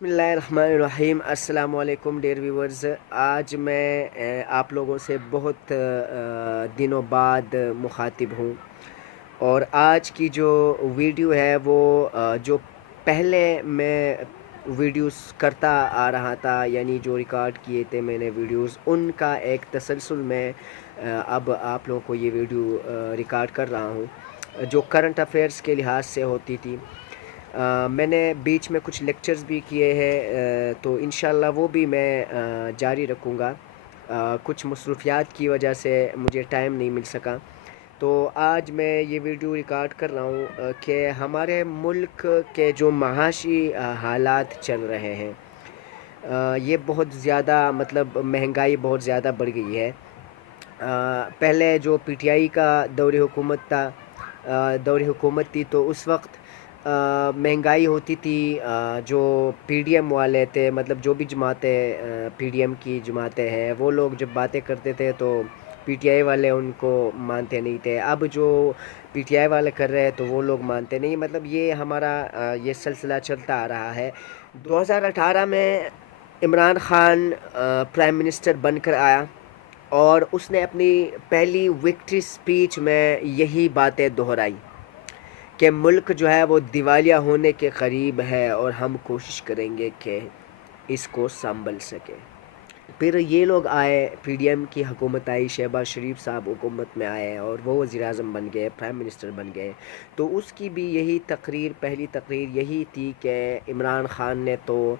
بسم اللہ الرحمن الرحیم۔ السلام علیکم ڈیئر ویورز۔ آج میں آپ لوگوں سے بہت دنوں بعد مخاطب ہوں، اور آج کی جو ویڈیو ہے وہ جو پہلے میں ویڈیوز کرتا آ رہا تھا، یعنی جو ریکارڈ کیے تھے میں نے ویڈیوز، ان کا ایک تسلسل میں اب آپ لوگوں کو یہ ویڈیو ریکارڈ کر رہا ہوں جو کرنٹ افیئرس کے لحاظ سے ہوتی تھی۔ میں نے بیچ میں کچھ لیکچرز بھی کیے ہیں، تو انشاءاللہ وہ بھی میں جاری رکھوں گا۔ کچھ مصروفیات کی وجہ سے مجھے ٹائم نہیں مل سکا، تو آج میں یہ ویڈیو ریکارڈ کر رہا ہوں کہ ہمارے ملک کے جو معاشی حالات چل رہے ہیں، یہ بہت زیادہ مہنگائی بہت زیادہ بڑھ گئی ہے۔ پہلے جو پی ٹی آئی کا دور حکومت تھی تو اس وقت مہنگائی ہوتی تھی، جو پی ڈی ایم والے تھے، جو بھی جماعتیں پی ڈی ایم کی جماعتیں ہیں، وہ لوگ جب باتیں کرتے تھے تو پی ٹی آئی والے ان کو مانتے نہیں تھے۔ اب جو پی ٹی آئی والے کر رہے ہیں تو وہ لوگ مانتے نہیں، یہ ہمارا یہ سلسلہ چلتا آ رہا ہے۔ 2018 میں عمران خان پرائم منسٹر بن کر آیا، اور اس نے اپنی پہلی وکٹری سپیچ میں یہی باتیں دہرائی کہ ملک جو ہے وہ دیوالیہ ہونے کے قریب ہے، اور ہم کوشش کریں گے کہ اس کو سنبھل سکے۔ پھر یہ لوگ آئے، پی ڈی ایم کی حکومت آئی، شہباز شریف صاحب حکومت میں آئے اور وہ وزیر اعظم بن گئے، پرائم منسٹر بن گئے۔ تو اس کی بھی یہی پہلی تقریر یہی تھی کہ عمران خان نے تو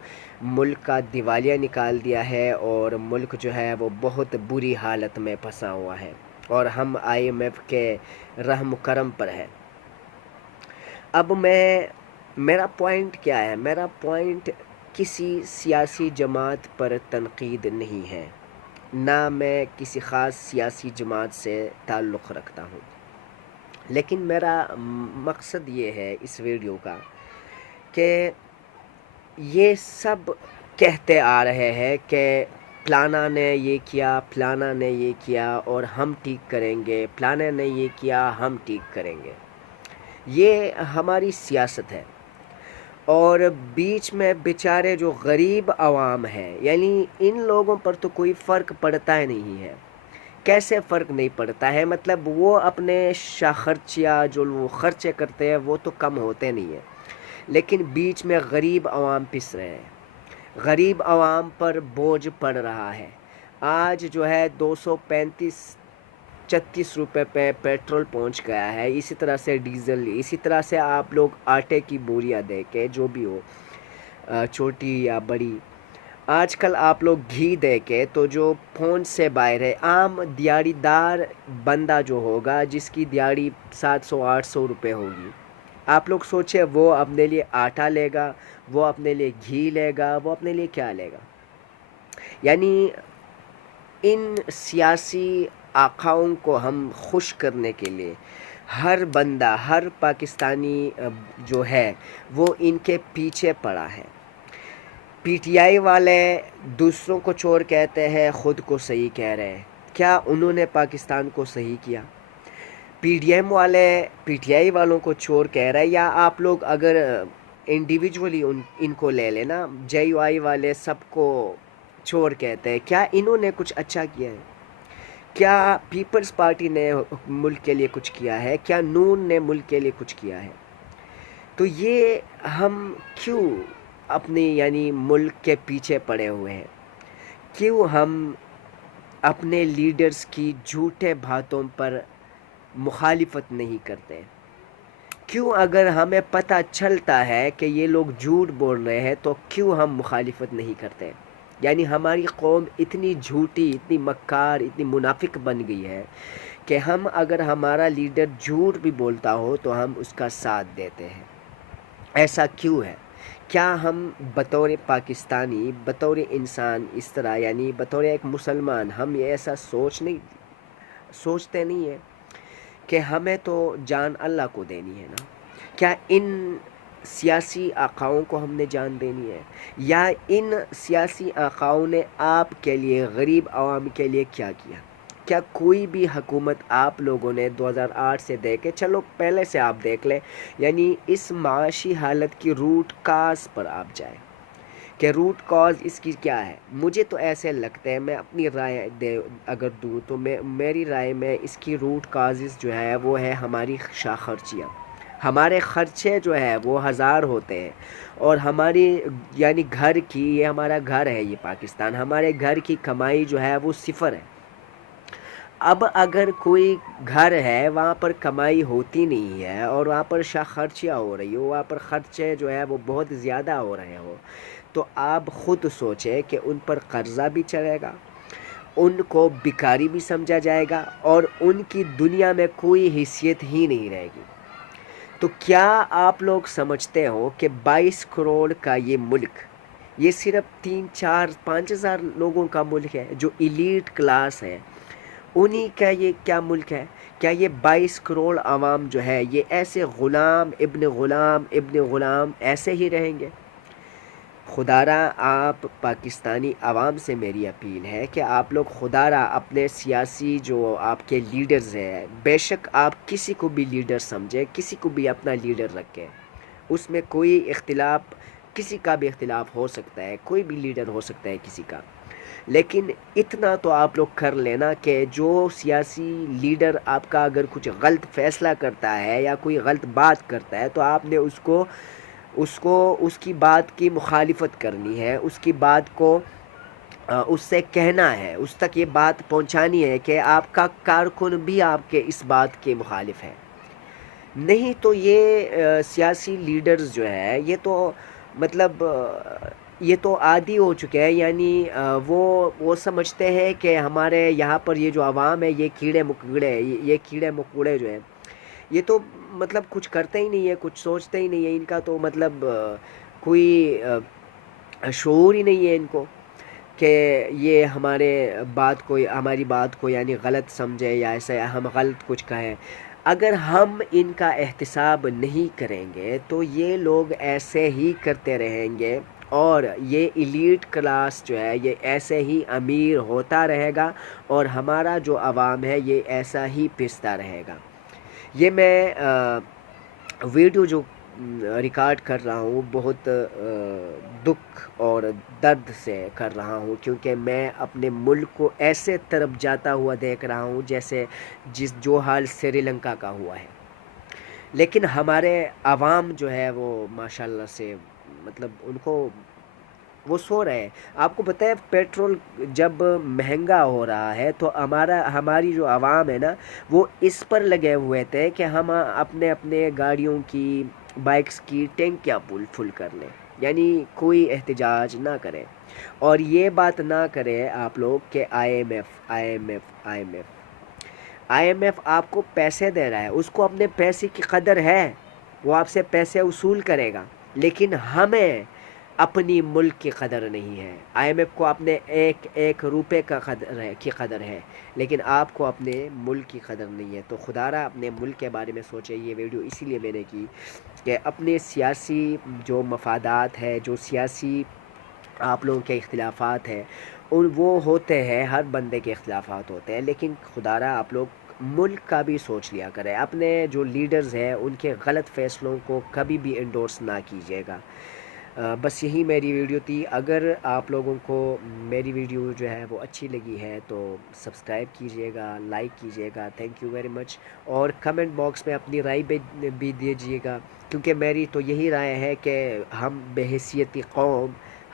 ملک کا دیوالیہ نکال دیا ہے، اور ملک جو ہے وہ بہت بری حالت میں پھنسا ہوا ہے، اور ہم آئی ایم ایف کے رحم و کرم پر ہے۔ اب میرا پوائنٹ کیا ہے؟ میرا پوائنٹ کسی سیاسی جماعت پر تنقید نہیں ہے، نہ میں کسی خاص سیاسی جماعت سے تعلق رکھتا ہوں، لیکن میرا مقصد یہ ہے اس ویڈیو کا کہ یہ سب کہتے آ رہے ہیں کہ فلانا نے یہ کیا، فلانا نے یہ کیا اور ہم ٹھیک کریں گے، فلانا نے یہ کیا ہم ٹھیک کریں گے۔ یہ ہماری سیاست ہے، اور بیچ میں بیچارے جو غریب عوام ہیں، یعنی ان لوگوں پر تو کوئی فرق پڑتا ہی نہیں ہے۔ کیسے فرق نہیں پڑتا ہے؟ وہ اپنے خرچیہ جو وہ خرچے کرتے ہیں وہ تو کم ہوتے نہیں ہیں، لیکن بیچ میں غریب عوام پس رہے ہیں، غریب عوام پر بوجھ پڑ رہا ہے۔ آج جو ہے 235-36 روپے پہ پیٹرول پہنچ گیا ہے، اسی طرح سے ڈیزل، اسی طرح سے آپ لوگ آٹے کی بوریاں دے کے جو بھی ہو، چھوٹی یا بڑی، آج کل آپ لوگ گھی دے کے تو جو فون سے باہر ہے، عام دیہڑی دار بندہ جو ہوگا جس کی دیہڑی 700-800 روپے ہوگی، آپ لوگ سوچے وہ اپنے لیے آٹا لے گا، وہ اپنے لیے گھی لے گا، وہ اپنے لیے کیا لے گا؟ یعنی ان سیاسی آقاؤں کو ہم خوش کرنے کے لیے ہر بندہ، ہر پاکستانی جو ہے وہ ان کے پیچھے پڑا ہے۔ پی ٹی آئی والے دوسروں کو چور کہتے ہیں، خود کو صحیح کہہ رہے ہیں۔ کیا انہوں نے پاکستان کو صحیح کیا؟ پی ڈی ایم والے پی ٹی آئی والوں کو چور کہہ رہے ہیں، یا آپ لوگ اگر انڈیویجولی ان کو لے لینا، جے یو آئی والے سب کو چور کہتے ہیں، کیا انہوں نے کچھ اچھا کیا ہے؟ کیا پیپلز پارٹی نے ملک کے لیے کچھ کیا ہے؟ کیا نون نے ملک کے لیے کچھ کیا ہے؟ تو یہ ہم کیوں اپنی یعنی ملک کے پیچھے پڑے ہوئے ہیں؟ کیوں ہم اپنے لیڈرز کی جھوٹے باتوں پر مخالفت نہیں کرتے؟ کیوں اگر ہمیں پتہ چلتا ہے کہ یہ لوگ جھوٹ بول رہے ہیں تو کیوں ہم مخالفت نہیں کرتے؟ یعنی ہماری قوم اتنی جھوٹی، اتنی مکار، اتنی منافق بن گئی ہے کہ ہم اگر ہمارا لیڈر جھوٹ بھی بولتا ہو تو ہم اس کا ساتھ دیتے ہیں۔ ایسا کیوں ہے؟ کیا ہم بطور پاکستانی، بطور انسان اس طرح، یعنی بطور ایک مسلمان، ہم یہ ایسا سوچتے نہیں ہیں کہ ہمیں تو جان اللہ کو دینی ہے نا؟ کیا ان سیاسی آقاؤں کو ہم نے جان دینی ہے؟ یا ان سیاسی آقاؤں نے آپ کے لیے، غریب عوام کے لیے کیا کیا؟ کیا کوئی بھی حکومت آپ لوگوں نے 2008 سے دیکھے، چلو پہلے سے آپ دیکھ لیں، یعنی اس معاشی حالت کی روٹ کاز پر آپ جائیں، کہ روٹ کاز اس کی کیا ہے. مجھے تو ایسے لگتا ہے, میں اپنی رائے اگر دوں تو میری رائے میں اس کی روٹ کازز جو ہے وہ ہے ہماری خرچیاں. ہمارے خرچے جو ہے وہ 1000 ہوتے ہیں, اور ہماری یعنی گھر کی, یہ ہمارا گھر ہے یہ پاکستان, ہمارے گھر کی کمائی جو ہے وہ 0 ہے. اب اگر کوئی گھر ہے وہاں پر کمائی ہوتی نہیں ہے اور وہاں پر خرچیاں ہو رہی ہو, وہاں پر خرچے جو ہے وہ بہت زیادہ ہو رہے ہو, تو آپ خود سوچیں کہ ان پر قرضہ بھی چڑھے گا, ان کو بیکاری بھی سمجھا جائے گا, اور ان کی دنیا میں کوئی حیثیت ہی نہیں رہے گی. تو کیا آپ لوگ سمجھتے ہو کہ 22 کروڑ کا یہ ملک, یہ صرف 3 4 5 ہزار لوگوں کا ملک ہے جو ایلیٹ کلاس ہے, انہی کا یہ کیا ملک ہے؟ کیا یہ 22 کروڑ عوام جو ہے یہ ایسے غلام ابن غلام ایسے ہی رہیں گے؟ خدا را آپ پاکستانی عوام سے میری اپیل ہے کہ آپ لوگ خدا را اپنے سیاسی جو آپ کے لیڈرز ہیں, بے شک آپ کسی کو بھی لیڈر سمجھیں, کسی کو بھی اپنا لیڈر رکھیں, اس میں کوئی اختلاف, کسی کا بھی اختلاف ہو سکتا ہے, کوئی بھی لیڈر ہو سکتا ہے کسی کا, لیکن اتنا تو آپ لوگ کر لینا کہ جو سیاسی لیڈر آپ کا اگر کچھ غلط فیصلہ کرتا ہے یا کوئی غلط بات کرتا ہے تو آپ نے اس کی بات کی مخالفت کرنی ہے, اس کی بات کو اس سے کہنا ہے, اس تک یہ بات پہنچانی ہے کہ آپ کا کارکن بھی آپ کے اس بات کے مخالف ہے. نہیں تو یہ سیاسی لیڈرز جو ہے یہ تو مطلب یہ تو عادی ہو چکے ہیں, یعنی وہ سمجھتے ہیں کہ ہمارے یہاں پر یہ جو عوام ہے یہ کیڑے مکوڑے جو ہیں یہ تو مطلب کچھ کرتے ہی نہیں ہے, کچھ سوچتے ہی نہیں ہے, ان کا تو مطلب کوئی شعور ہی نہیں ہے ان کو کہ یہ ہماری بات کو یعنی غلط سمجھے یا ایسے ہم غلط کچھ کہیں. اگر ہم ان کا احتساب نہیں کریں گے تو یہ لوگ ایسے ہی کرتے رہیں گے, اور یہ ایلیٹ کلاس جو ہے یہ ایسے ہی امیر ہوتا رہے گا, اور ہمارا جو عوام ہے یہ ایسا ہی پستا رہے گا. یہ میں ویڈیو جو ریکارڈ کر رہا ہوں بہت دکھ اور درد سے کر رہا ہوں, کیونکہ میں اپنے ملک کو ایسے طرف جاتا ہوا دیکھ رہا ہوں جیسے جو حال سری لنکا کا ہوا ہے. لیکن ہمارے عوام جو ہے وہ ماشاءاللہ سے مطلب ان کو وہ سو رہے ہیں. آپ کو پتہ ہے پیٹرول جب مہنگا ہو رہا ہے تو ہماری جو عوام ہے نا وہ اس پر لگے ہوئے تھے کہ ہم اپنے گاڑیوں کی, بائکس کی ٹینکیاں فل کر لیں, یعنی کوئی احتجاج نہ کریں. اور یہ بات نہ کریں آپ لوگ کہ آئی ایم ایف آپ کو پیسے دے رہا ہے, اس کو اپنے پیسے کی قدر ہے, وہ آپ سے پیسے وصول کرے گا, لیکن ہمیں اپنی ملک کی قدر نہیں ہے. آئی ایم ایف کو اپنے ایک روپے کی قدر ہے, لیکن آپ کو اپنے ملک کی قدر نہیں ہے. تو خدا را اپنے ملک کے بارے میں سوچے. یہ ویڈیو اسی لیے میں نے کی کہ اپنے سیاسی جو مفادات ہے, جو سیاسی آپ لوگوں کے اختلافات ہیں, وہ ہوتے ہیں, ہر بندے کے اختلافات ہوتے ہیں, لیکن خدا را آپ لوگ ملک کا بھی سوچ لیا کریں. اپنے جو لیڈرز ہیں ان کے غلط فیصلوں کو کبھی بھی انڈورس نہ کیجیے گا. بس یہی میری ویڈیو تھی. اگر آپ لوگوں کو میری ویڈیو جو ہے وہ اچھی لگی ہے تو سبسکرائب کیجیے گا, لائک کیجیے گا. Thank you very much. اور کمنٹ باکس میں اپنی رائے بھی دیجیے گا, کیونکہ میری تو یہی رائے ہے کہ ہم بحیثیتی قوم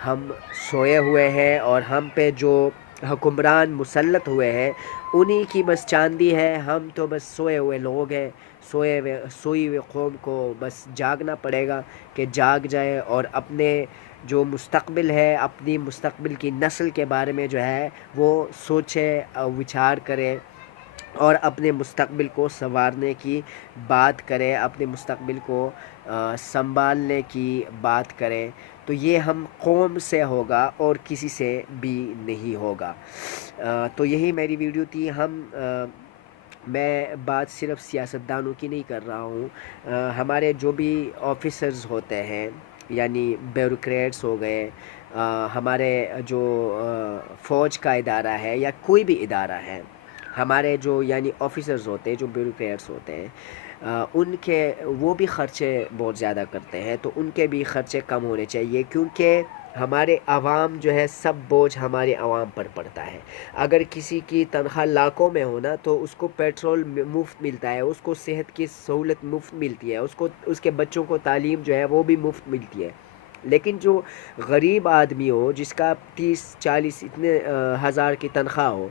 ہم سوئے ہوئے ہیں, اور ہم پہ جو حکمران مسلط ہوئے ہیں انہی کی بس چاندی ہے. ہم تو بس سوئے ہوئے لوگ ہیں, سوئی ہوئے قوم کو بس جاگنا پڑے گا کہ جاگ جائے, اور اپنے جو مستقبل ہے, اپنی مستقبل کی نسل کے بارے میں جو ہے وہ سوچے, وچار کرے, اور اپنے مستقبل کو سنوارنے کی بات کرے, اپنے مستقبل کو سنبھالنے کی بات کرے. تو یہ ہم قوم سے ہوگا اور کسی سے بھی نہیں ہوگا. تو یہی میری ویڈیو تھی. میں بات صرف سیاستدانوں کی نہیں کر رہا ہوں, ہمارے جو بھی آفیسرز ہوتے ہیں یعنی بیوروکریٹس ہو گئے, ہمارے جو فوج کا ادارہ ہے یا کوئی بھی ادارہ ہے, ہمارے جو یعنی آفیسرز ہوتے ہیں, جو بیوروکریٹس ہوتے ہیں, ان کے وہ بھی خرچے بہت زیادہ کرتے ہیں, تو ان کے بھی خرچے کم ہونے چاہیے, کیونکہ ہمارے عوام جو ہے سب بوجھ ہمارے عوام پر پڑتا ہے۔ اگر کسی کی تنخواہ لاکھوں میں ہونا تو اس کو پیٹرول مفت ملتا ہے، اس کو صحت کی سہولت مفت ملتی ہے، اس کو اس کے بچوں کو تعلیم جو ہے وہ بھی مفت ملتی ہے۔ لیکن جو غریب آدمی ہو، جس کا 30 40 اتنے ہزار کی تنخواہ ہو،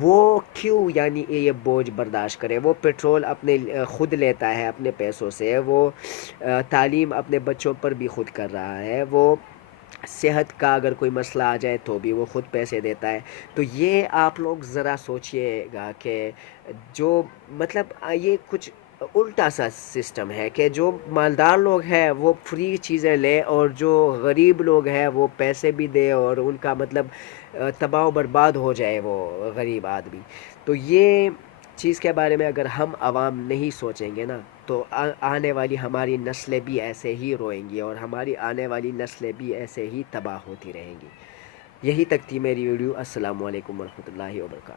وہ کیوں یعنی یہ بوجھ برداشت کرے؟ وہ پیٹرول اپنے خود لیتا ہے اپنے پیسوں سے، وہ تعلیم اپنے بچوں پر بھی خود کر رہا ہے، وہ صحت کا اگر کوئی مسئلہ آ جائے تو بھی وہ خود پیسے دیتا ہے۔ تو یہ آپ لوگ ذرا سوچئے گا کہ جو مطلب یہ کچھ الٹا سا سسٹم ہے کہ جو مالدار لوگ ہیں وہ فری چیزیں لے، اور جو غریب لوگ ہیں وہ پیسے بھی دے، اور ان کا مطلب تباہ و برباد ہو جائے وہ غریب آدمی۔ تو یہ چیز کے بارے میں اگر ہم عوام نہیں سوچیں گے نا، تو آنے والی ہماری نسلیں بھی ایسے ہی روئیں گی، اور ہماری آنے والی نسلیں بھی ایسے ہی تباہ ہوتی رہیں گی۔ یہی تک تھی میری ویڈیو۔ السلام علیکم ورحمۃ اللہ وبرکاتہ۔